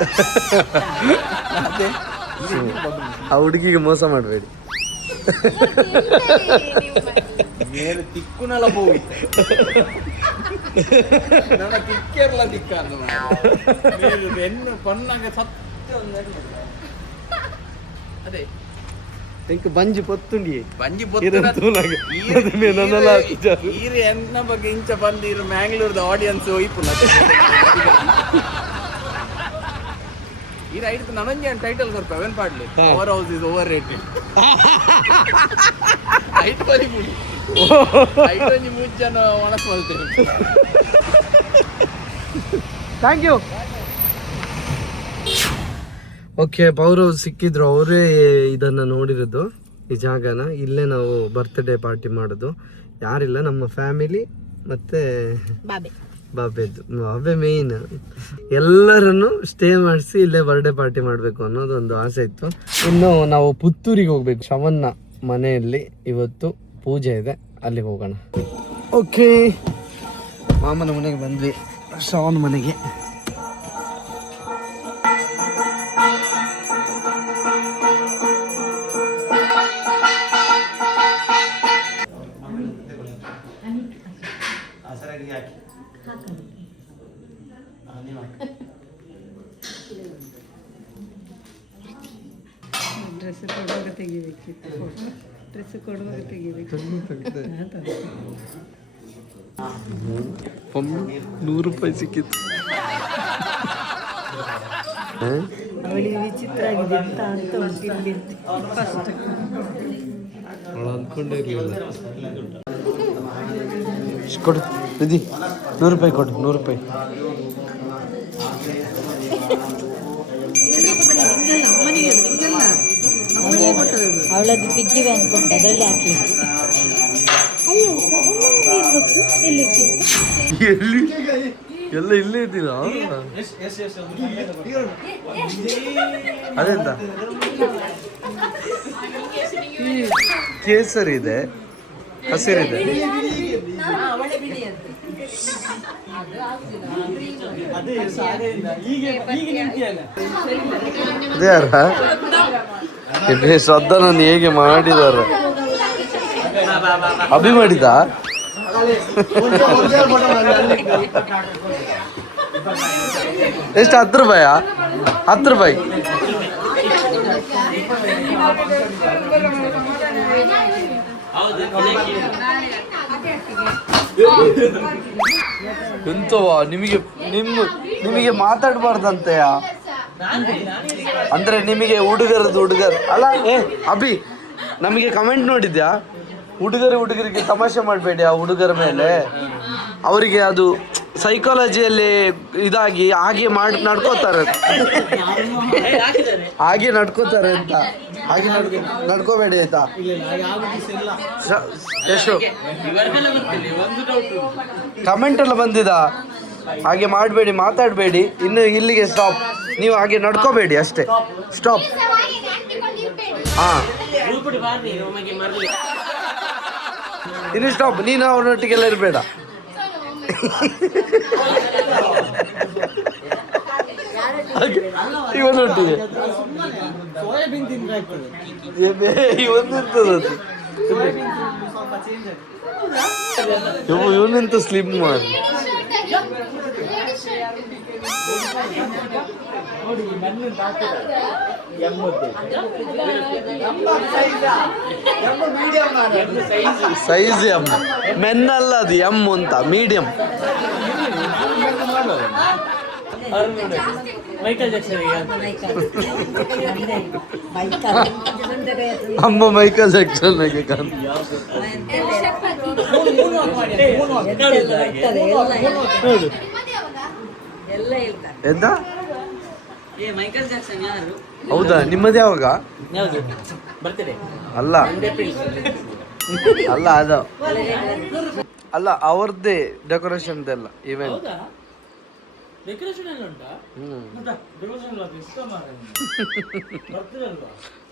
ಆ ಹುಡುಗಿಗೆ ಮೋಸ ಮಾಡಬೇಡಿ. ಮೇರೆ ತಿಕ್ಕುನಲ್ಲ ಹೋಗಿ ನನ್ನ ತಿಕ್ಕೆರ್ಲ ತಿಕ್ಕ ಹೆಣ್ಣು ಪಣ್ಣಾಗ ಸತ್ಯ ಅದೇ ಬಂಜಿ ಪೊತ್ತುಂಡಿ ಬಂಜಿ ಈರು ಎನ್ನ ಬಗ್ಗೆ ಇಂಚ ಬಂದಿರು ಮ್ಯಾಂಗ್ಳೂರ್ದ ಆಡಿಯನ್ಸ್ ಒಯ್ಪು ಈ ರೈಟ್ ನನಂಜೆ ಟೈಟಲ್ ಕೊಡ್ಪ ಅವೇನ್ ಪಾಡ್ಲಿ power house is over rated ಐಟ್ ಬರಿಬಿಡಿ ಐಟೊಂಜಿ ಮುಜ್ಜನ ಒಣಸ್ ಮಾಡ್ತೇನೆ. Thank you. Okay, power house ಸಿಕ್ಕಿದ್ರು, ಅವರೇ ಇದನ್ನು ನೋಡಿರೋದು, ಈ ಜಾಗನ. ಇಲ್ಲೇ ನಾವು ಬರ್ತ್ಡೇ ಪಾರ್ಟಿ ಮಾಡೋದು. ಯಾರಿಲ್ಲ, ನಮ್ಮ ಫ್ಯಾಮಿಲಿ ಮತ್ತು ಬಾಬೆ ಮೇಯ್ನ್. ಎಲ್ಲರನ್ನು ಸ್ಟೇ ಮಾಡಿಸಿ ಇಲ್ಲೇ ಬರ್ಡೇ ಪಾರ್ಟಿ ಮಾಡಬೇಕು ಅನ್ನೋದು ಒಂದು ಆಸೆ ಇತ್ತು. ಇನ್ನು ನಾವು ಪುತ್ತೂರಿಗೆ ಹೋಗ್ಬೇಕು. ಶ್ರವಣ್ನ ಮನೆಯಲ್ಲಿ ಇವತ್ತು ಪೂಜೆ ಇದೆ, ಅಲ್ಲಿಗೆ ಹೋಗೋಣ. ಓಕೆ, ಮಾಮನ ಮನೆಗೆ ಬಂದ್ವಿ, ಶ್ರಾವಣ ಮನೆಗೆ. ಡ್ರೆಸ್ ಕೊಡುವಾಗ ತೆಗಿಬೇಕಿತ್ತು, ಡ್ರೆಸ್ ಕೊಡುವಾಗ ತೆಗಿಬೇಕು. 100 ರೂಪಾಯಿ ಸಿಕ್ಕಿತ್ತು. ಅವಳಿಗೆ ವಿಚಿತ್ರ ಆಗಿದೆ ಅಂತ ಉಂಟು ಇಲ್ಲಿ ಫಸ್ಟ್. ಅಂದ್ಕೊಂಡೇ ಇರಲಿಲ್ಲ. ಕೊಡು ನಿಧಿ, 100 ರೂಪಾಯಿ ಕೊಡು, 100 ರೂಪಾಯಿ. ಅವಳದ್ದು ಪಿಗ್ಗಿ ಬ್ಯಾಂಕ್ ಉಂಟು, ಅದರಲ್ಲಿ ಹಾಕಿ. ಎಲ್ಲಿ ಎಲ್ಲ ಇಲ್ಲೇ ಇದ್ದೀರಾ? ಅದೆಂತ ಕೇಸರಿ ಇದೆ, ಹಸಿರಿದೆ. ಅದೇ ಶ್ರದ್ಧಾ ನಾನು ಹೇಗೆ ಮಾಡಿದಾರೆ. ಅಭಿ ಮಾಡಿದ ಎಷ್ಟು? 10 ರೂಪಾಯಾ? 10 ರೂಪಾಯಿ. ಎಂತವಾ ನಿಮಗೆ ಮಾತಾಡಬಾರ್ದಂತೆಯ? ಅಂದ್ರೆ ನಿಮಗೆ ಹುಡುಗರದು ಅಲ್ಲ. ಅಭಿ, ನಮಗೆ ಕಮೆಂಟ್ ನೋಡಿದ್ಯಾ? ಹುಡುಗರಿಗೆ ತಮಾಷೆ ಮಾಡಬೇಡಿ ಆ ಹುಡುಗರ ಮೇಲೆ, ಅವರಿಗೆ ಅದು ಸೈಕಾಲಜಿಯಲ್ಲಿ ಇದಾಗಿ ಹಾಗೆ ನಡ್ಕೋತಾರೆ ಅಂತ. ಹಾಗೆ ನಡ್ಕೋಬೇಡಿ ಆಯ್ತಾ? ಎಷ್ಟು ಕಮೆಂಟ್ ಎಲ್ಲ ಬಂದಿದ? ಹಾಗೆ ಮಾಡಬೇಡಿ, ಮಾತಾಡಬೇಡಿ. ಇನ್ನು ಇಲ್ಲಿಗೆ ಸ್ಟಾಪ್. ನೀವು ಹಾಗೆ ನಡ್ಕೋಬೇಡಿ ಅಷ್ಟೇ. ಸ್ಟಾಪ್. ಹಾಂ, ಇನ್ನು ಸ್ಟಾಪ್. ನೀನು ಅವನೊಟ್ಟಿಗೆಲ್ಲ ಇರಬೇಡ. ಇವನೊಟ್ಟಿಗೆ ಇವನೆಂತ ಸ್ಲಿಮ್ ಮಾಡಿ. ಸೈಜ್ ಎಮ್, ಮೆನ್ ಅಲ್ಲ ಅದು, ಎಮ್ ಅಂತ, ಮೀಡಿಯಂ. ಅಮ್ಮ ಮೈಕಲ್ ಜಾಕ್ಸನ್ ಎಂತ? ಹೌದಾ? ನಿಮ್ಮದು ಯಾವಾಗ? ಅಲ್ಲ ಅದು ಅಲ್ಲ, ಅವ್ರದ್ದೇ ಡೆಕೋರೇಷನ್ ಎಲ್ಲ ಇವೆಂಟ್.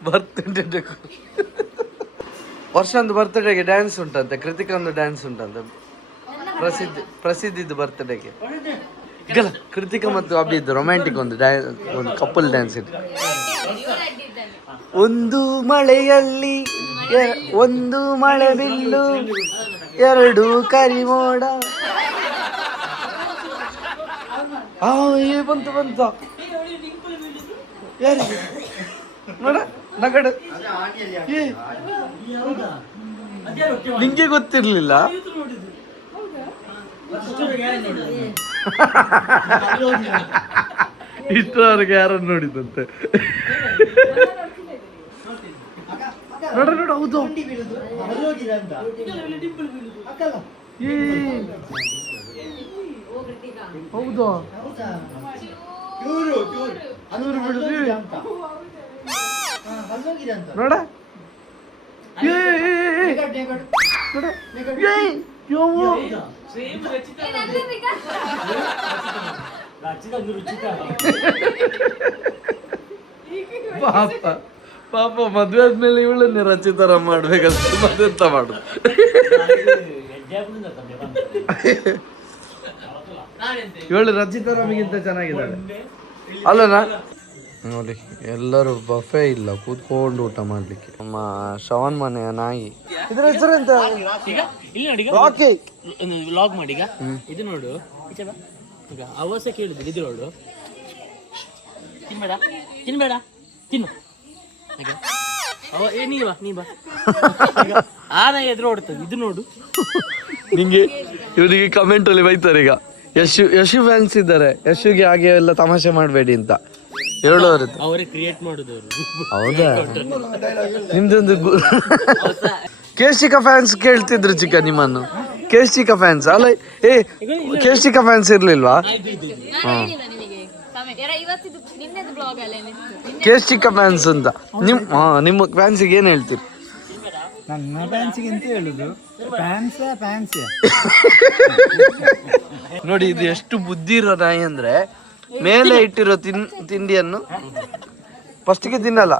ಬರ್ತ್ಡೇ ವರ್ಷಂದು ಬರ್ತ್ಡೇಗೆ ಡ್ಯಾನ್ಸ್ ಉಂಟಂತೆ, ಕೃತಿಕಂದು ಡ್ಯಾನ್ಸ್ ಉಂಟಂತೆ, ಪ್ರಸಿದ್ಧಿದ್ದು ಬರ್ತ್ಡೇಗೆ. ಈಗ ಕೃತಿಕಾ ಮತ್ತು ಅಭಿದ್ದು ರೊಮ್ಯಾಂಟಿಕ್ ಒಂದು ಕಪಲ್ ಡ್ಯಾನ್ಸ್ ಇದೆ. ಒಂದು ಮಳೆಯಲ್ಲಿ ಒಂದು ಮಳೆ ಬಿಲ್ಲು, 2 ಕರಿಮೋಡ. ಬಂತು ಯಾರಿಗೆ ನೋಡ ನಗಡು. ನಿಂಗೆ ಗೊತ್ತಿರ್ಲಿಲ್ಲ? ಇಷ್ಟರವರೆಗೆ ಯಾರನ್ನು ನೋಡಿದಂತೆ. ನೋಡ ಹೌದು. ಹೌದಾ? ನೋಡ ಪಾಪ ಪಾಪ ಮದ್ವೆ ಆದ್ಮೇಲೆ ಇವಳನ್ನೇ ರಚಿತಾರ ಮಾಡ್ಬೇಕಂತ ಮತ್ತೆಂತ ಮಾಡು. ಇವಳು ರಚಿತಾರಾಮಿಗಿಂತ ಚೆನ್ನಾಗಿದ್ದಾಳೆ ಅಲ್ಲನಾ? ನೋಡಿ ಎಲ್ಲರೂ ಬಫೆ ಇಲ್ಲ, ಕೂತ್ಕೊಂಡು ಊಟ ಮಾಡ್ಲಿಕ್ಕೆ. ನಮ್ಮ ಶ್ರವಣ್ ಮನೆಯ ನಾಯಿ. ಇದ್ರ ಹೆಸರು ಎಂತ? ರಾಕಿ. ಲಾಗ್ ಮಾಡಿ ಈಗ ಇದು ನೋಡು, ಈಗ ಅವಶ್ಯ ಕೇಳಿದ್ರು ಇದು ನೋಡು. ತಿನ್ಬೇಡ ತಿನ್ಬೇಡ ತಿನ್ನು. ನೀ ಬಾ ಆನ ಎದುರು ಓಡ್ತದೆ. ಇದು ನೋಡು. ನಿಂಗೆ ಇವನಿಗೆ ಕಮೆಂಟ್ ಅಲ್ಲಿ ಬೈತಾರೆ ಈಗ. ಯಶು ಫ್ಯಾನ್ಸ್ ಇದ್ದಾರೆ, ಯಶುಗೆ ಹಾಗೆ ಎಲ್ಲ ತಮಾಷೆ ಮಾಡಬೇಡಿ ಅಂತ ಹೇಳೋರು. ಅವರೇ ಕ್ರಿಯೇಟ್ ಮಾಡುದವರು. ಹೌದಾ? ನಿಮ್ದೊಂದು ಕೇಶಿಕಾ ಫ್ಯಾನ್ಸ್ ಕೇಳ್ತಿದ್ರು ಚಿಕ್ಕ ನಿಮ್ಮನ್ನು. ಕೇಶಿಕಾ ಫ್ಯಾನ್ಸ್ ಅಲ್ಲ? ಏ ಕೇಶಿಕಾ ಫ್ಯಾನ್ಸ್ ಇರ್ಲಿಲ್ವಾ? ಕೇಶಿಕಾ ಫ್ಯಾನ್ಸ್ ಅಂತ ನಿಮ್ಮ ಫ್ಯಾನ್ಸಿಗೆ ಏನ್ ಹೇಳ್ತೀರಿ? ನನ್ನ ಫ್ಯಾನ್ಸಿಗೆ ಅಂತ ಹೇಳುದು ಫ್ಯಾನ್ಸ್. ನೋಡಿ ಇದು ಎಷ್ಟು ಬುದ್ಧಿ ಇರೋ ನಾಯಿ ಅಂದ್ರೆ, ಮೇಲೆ ಇಟ್ಟಿರೋ ತಿಂಡಿಯನ್ನು ಫಸ್ಟಿಗೆ ತಿನ್ನಲ್ಲ,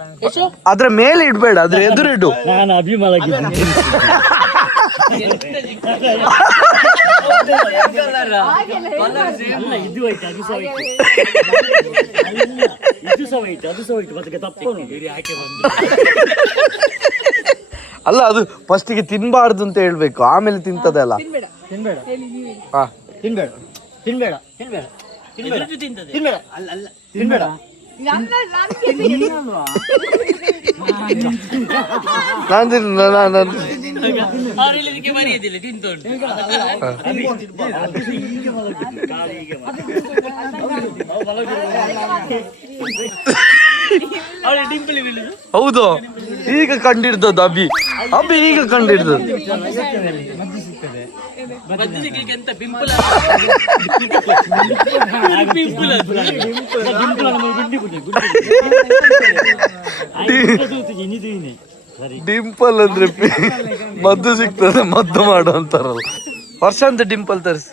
ಅದ್ರ ಮೇಲೆ ಇಡ್ಬೇಡ, ಅದ್ರ ಎದುರಿಡು. ನಾನು ಅಭಿಮಾನಿದ್ದೀನಿ. ಇದು ಹೋಯ್ತು, ಅದು ಸಹ ಹೋಯ್ತು, ಇದು ಸಹ ಹೋಯ್ತು, ಅದು ಸಹ ಹೋಯ್ತು. ಮತ್ತೆ ತಪ್ಪು ಯಾಕೆ ಬಂದು ಅಲ್ಲ, ಅದು ಫಸ್ಟಿಗೆ ತಿನ್ಬಾರ್ದು ಅಂತ ಹೇಳ್ಬೇಕು, ಆಮೇಲೆ ತಿಂತದಲ್ಲ. ತಿನ್ಬೇಡ ತಿನ್ಬೇಡ ತಿನ್ಬೇಡ ತಿನ್ಬೇಡ ತಿನ್ಬೇಡ ತಿನ್ಬೇಡ ಅಲ್ಲ ಅಲ್ಲ ತಿನ್ಬೇಡ. ಮರ್ಯಾದಿಲ್ಲ ತಿಂತುಂಟು. ಹೌದು, ಈಗ ಕಂಡಿಡ್ದದ್ದು ಅಭಿ ಈಗ ಕಂಡಿಡ್ದದ್ದು. ಎಂತ ಪಿಂಪಲ್ ಪಿಂಪಲ್ ಡಿಂಪಲ್ ಅಂದ್ರೆ ಮದ್ದು ಸಿಗ್ತದೆ, ಮದ್ದು ಮಾಡು ಅಂತಾರಲ್ಲ. ವರ್ಷ ಅಂತ ಡಿಂಪಲ್ ತರಿಸಿ.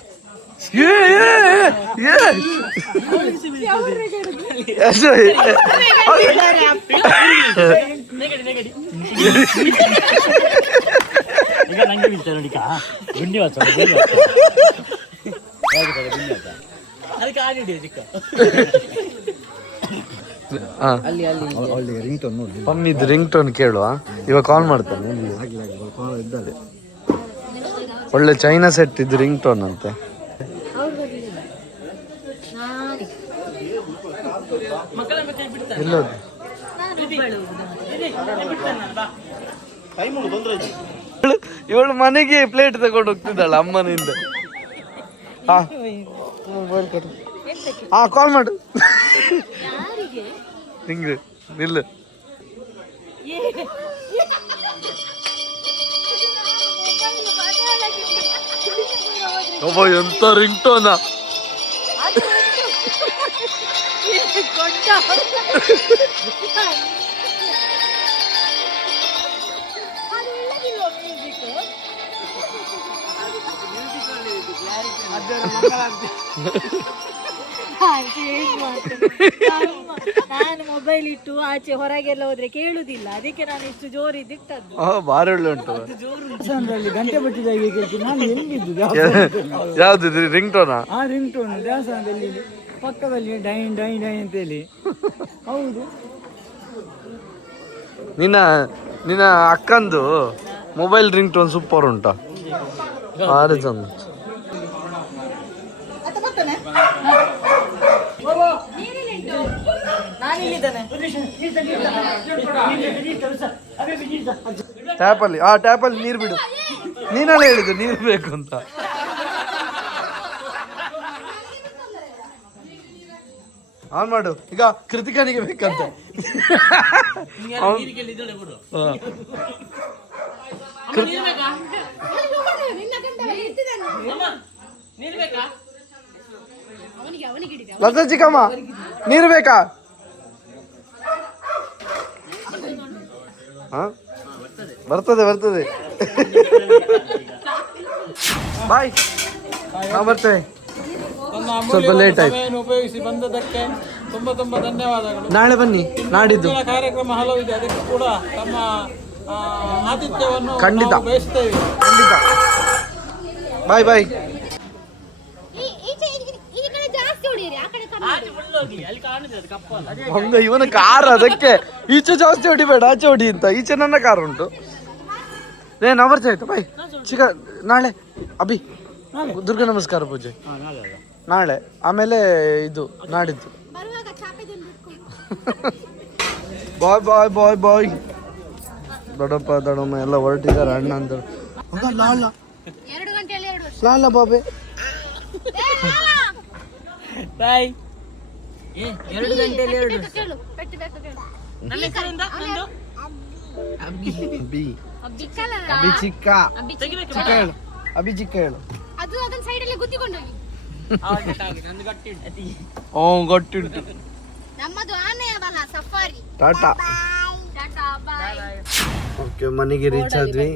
ಈಗ ನಂಗೆ ಬೀಳ್ತಾರೆ ನೋಡಿ ಗುಂಡಿ ವಾಸ ಅದಕ್ಕೆ ಆಡಿಡಿ ಚಿಕ್ಕ ಮಮ್ಮಿದು ರಿಂಗ್ ಟೋನ್ ಕೇಳುವ. ಇವಾಗ ಕಾಲ್ ಮಾಡ್ತಾನೆ. ಒಳ್ಳೆ ಚೈನಾ ಸೆಟ್ ಇದು ರಿಂಗ್ ಟೋನ್ ಅಂತೆ. ಎಲ್ಲೋದು? ಇವಳು ಮನೆಗೆ ಪ್ಲೇಟ್ ತಗೊಂಡು ಹೋಗ್ತಿದ್ದಾಳ ಅಮ್ಮನಿಂದ. ಮೊಬೈಲ್ ಕೊಡು. ಕಾಲ್ ಮಾಡು. ನಿಂಗೆ ನಿಲ್ಲು. ಒಬ್ಬ ಎಂತ ರಿಂಗ್ ಟೋನ. ನಾನು ಮೊಬೈಲ್ ಇಟ್ಟು ಆಚೆ ಹೊರಗೆಲ್ಲ ಹೋದ್ರೆ ಕೇಳುದಿಲ್ಲ, ಅದಕ್ಕೆ ನಾನು ಇಷ್ಟು ಜೋರಿದ್ದಿಟ್ಟದ್ದು. ಬಾರಿ ಒಳ್ಳೆ ಉಂಟು. ಗಂಟೆ ಬಟ್ಟಿದಾಗೆ ಕೇಳ್ತೀನಿ. ನಾನು ಎಲ್ಲಿದ್ದು ಯಾವ್ದು ರಿಂಗ್ ಟೋನಾ? ಆ ರಿಂಗ್ ಟೋನ್ ದೇವಸ್ಥಾನದಲ್ಲಿ ಪಕ್ಕದಲ್ಲಿ ಡೈನ್ ಡೈನ್ ಡೈನ್ ಅಂತೇಳಿ. ಹೌದು, ನಿನ್ನ ಅಕ್ಕಂದು ಮೊಬೈಲ್ ರಿಂಗ್ ಟೋನ್ ಸೂಪರ್ ಉಂಟಾ? ಭಾರಿ ಚಂದ. ಟ್ಯಾಪಲ್ಲಿ ನೀರು ಬಿಡು. ನೀನಲ್ಲ ಹೇಳಿದ್ದು ನೀರು ಬೇಕು ಅಂತ. ಆನ್ ಮಾಡು. ಈಗ ಕೃತಿಕನಿಗೆ ಬೇಕಂತ. ಲತಾ ಚಿಕ್ಕಮ್ಮ ನೀರು ಬೇಕಾ? ಬರ್ತದೆ ಬಾಯ್, ನಾವು ಬರ್ತೇವೆ. ಸ್ವಲ್ಪ ಲೇಟ್ ಆಯ್ತು. ಉಪಯೋಗಿಸಿ ಬಂದದಕ್ಕೆ ತುಂಬಾ ತುಂಬಾ ಧನ್ಯವಾದಗಳು. ನಾಳೆ ಬನ್ನಿ, ನಾಡಿದ್ದು ಮುಂದಿನ ಕಾರ್ಯಕ್ರಮ ಹಲವು ಇದೆ, ಅದಕ್ಕೆ ಕೂಡ ತಮ್ಮ ಆತಿಥ್ಯವನ್ನು ಖಂಡಿತ. ನಾವು ಬಯಸ್ತೇವೆ. ಖಂಡಿತ. ಬಾಯ್ ಬಾಯ್. ಈ ಕಡೆ ಜಾಸ್ತಿ ಹೊಡಿಯಿರಿ, ಆ ಕಡೆ ಕಮ್ಮಿ ಹೊಡಿ. ಮುಳ್ಳೋಗಿ, ಅಲ್ಲಿ ಕಾಣುತ್ತೆ ಅದು ಕಪ್ಪಲ್ಲ. ಹಂಗ ಇವನ ಕಾರ್, ಅದಕ್ಕೆ ಈಚೆ ಜಾಸ್ತಿ ಹೊಡಿಬೇಡ, ಆಚೆ ಹೊಡಿ ಅಂತ. ಈಚೆ ನನ್ನ ಕಾರ್ ಉಂಟು. ನವರ್ಜ ಆಯ್ತು. ಬಾಯ್ ಚಿಕ್ಕ. ನಾಳೆ ಅಭಿ ದುರ್ಗ ನಮಸ್ಕಾರ ಪೂಜೆ ನಾಳೆ, ಆಮೇಲೆ ಇದು ನಾಡಿದ್ದು. ಬರುವಾಗ ಚಾಪೆ ತಂದಿಟ್ಕೊ. ಬಾಯ್ ಬಾಯ್ ಬಾಯ್ ಬಾಯ್. ದೊಡ್ಡಪ್ಪ ದೊಡ್ಡಮ್ಮ ಎಲ್ಲ ಹೊರಟಿದ್ದಾರೆ, ಅಣ್ಣ ಅಂತ. ಲಾಲ 2 ಗಂಟೆಯಲ್ಲಿ 2 ವರ್ಷ. ಲಾಲ ಬಾಬೆ. ಬಾಯ್. 2 ಗಂಟೆಯಲ್ಲಿ 2 ವರ್ಷ. ಕೇಳು, ಪೆಟ್ಟು ಬೇಕು ಕೇಳು. ನನ್ನ ಹೆಸರಿಂದ ನಂದು ಅಭಿ ಚಿಕ್ಕಲ್ಲ, ಅಭಿ ಚಿಕ್ಕ ತೆಗಿಬೇಕು ಚಿಕ್ಕ ಹೇಳು. ಅಭಿ ಚಿಕ್ಕ ಹೇಳು. ಅದು ಅದನ್ನ ಸೈಡಲ್ಲಿ ಗುದ್ದಿಕೊಂಡು ಹೋಗಿ. ನಂದು ಗಟ್ಟಿ ಉಂಟು. ಗೊತ್ತುಂಟು. ನಮ್ಮದು ಆನೆ ಬಲ ಸಫಾರಿ. ಟಾಟಾ. ಟಾಟಾ ಬಾಯ್. ಓಕೆ, ಮನೆಗೆ ರೀಚ್ ಆದ್ವಿ.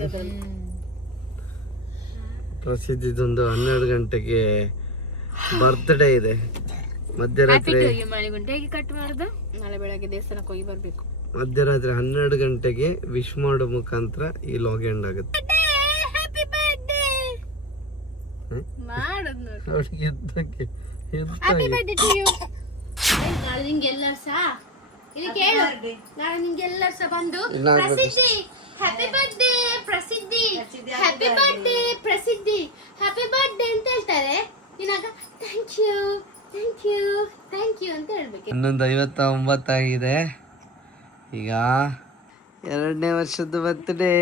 ಪ್ರಸಿದ್ಧಿದೊಂದು 12 ಗಂಟೆಗೆ ಬರ್ತ್ಡೇ ಇದೆ. ಮಧ್ಯರಾತ್ರಿ ಹೇಗೆ ಕಟ್ ಮಾಡುದು? ನಾಳೆ ಬೆಳಗ್ಗೆ ದೇವಸ್ಥಾನಕ್ಕೆ ಹೋಗಿ ಬರ್ಬೇಕು. ಮಧ್ಯರಾತ್ರಿ 12 ಗಂಟೆಗೆ ವಿಶ್ ಮಾಡೋ ಮುಖಾಂತರ ಈ ಲಾಗ್ ಎಂಡ್ ಆಗುತ್ತೆ. ಹ್ಯಾಪಿ ಬರ್ತ್ಡೇ ಮಾಡೋದು ನೋಡಿ. Happy birthday to you. ನಾಳೆ ನಿಂಗೆ ಎಲ್ಲರೂ ಸಹ ಇಲ್ಲಿ ಕೇಳು, ನಾಳೆ ನಿಂಗೆ ಎಲ್ಲರೂ ಸಹ ಬಂದು Prasiddhi happy birthday Prasiddhi, happy birthday Prasiddhi, happy birthday ಅಂತ ಹೇಳ್ತಾರೆ. ನೀನಾಗ thank you thank you thank you ಅಂತ ಹೇಳ್ಬೇಕು. 11:59 ಆಗಿದೆ. ಈಗ 2ನೇ ವರ್ಷದ birthday.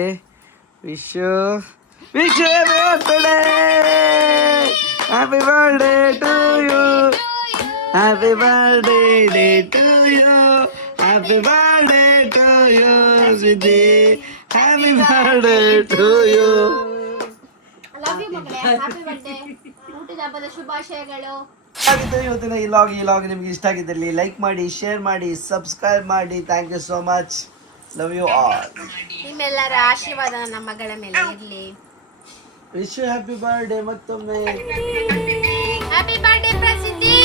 Wish birthday, happy birthday to you, happy birthday day to you, happy birthday to you Siddhi, happy birthday to you. Love you ಮಗಳೇ, ಹ್ಯಾಪಿ ಬರ್ತ್ಡೇ, ಹುಟ್ಟಿದ ಹಬ್ಬದ ಶುಭಾಶಯಗಳು. ಆಗಿತ್ತು ಇವತ್ತಿನ ಈ ಲಾಗ್ ನಿಮ್ಗೆ ಇಷ್ಟ ಆಗಿದ್ದಲ್ಲಿ ಲೈಕ್ ಮಾಡಿ, ಶೇರ್ ಮಾಡಿ, ಸಬ್ಸ್ಕ್ರೈಬ್ ಮಾಡಿ. Thank you so much. Love you all. ನಿಮ್ಮೆಲ್ಲರ ಆಶೀರ್ವಾದ ನಮ್ಮ ಮಗಳ ಮೇಲೆ ಇರಲಿ. ವಿಶ್ ಯು ಹ್ಯಾಪಿ ಬರ್ತ್ಡೇ ಮತ್ತೊಮ್ಮೆ. ಹ್ಯಾಪಿ ಬರ್ತ್ಡೇ ಪ್ರಸಿದ್ಧಿ.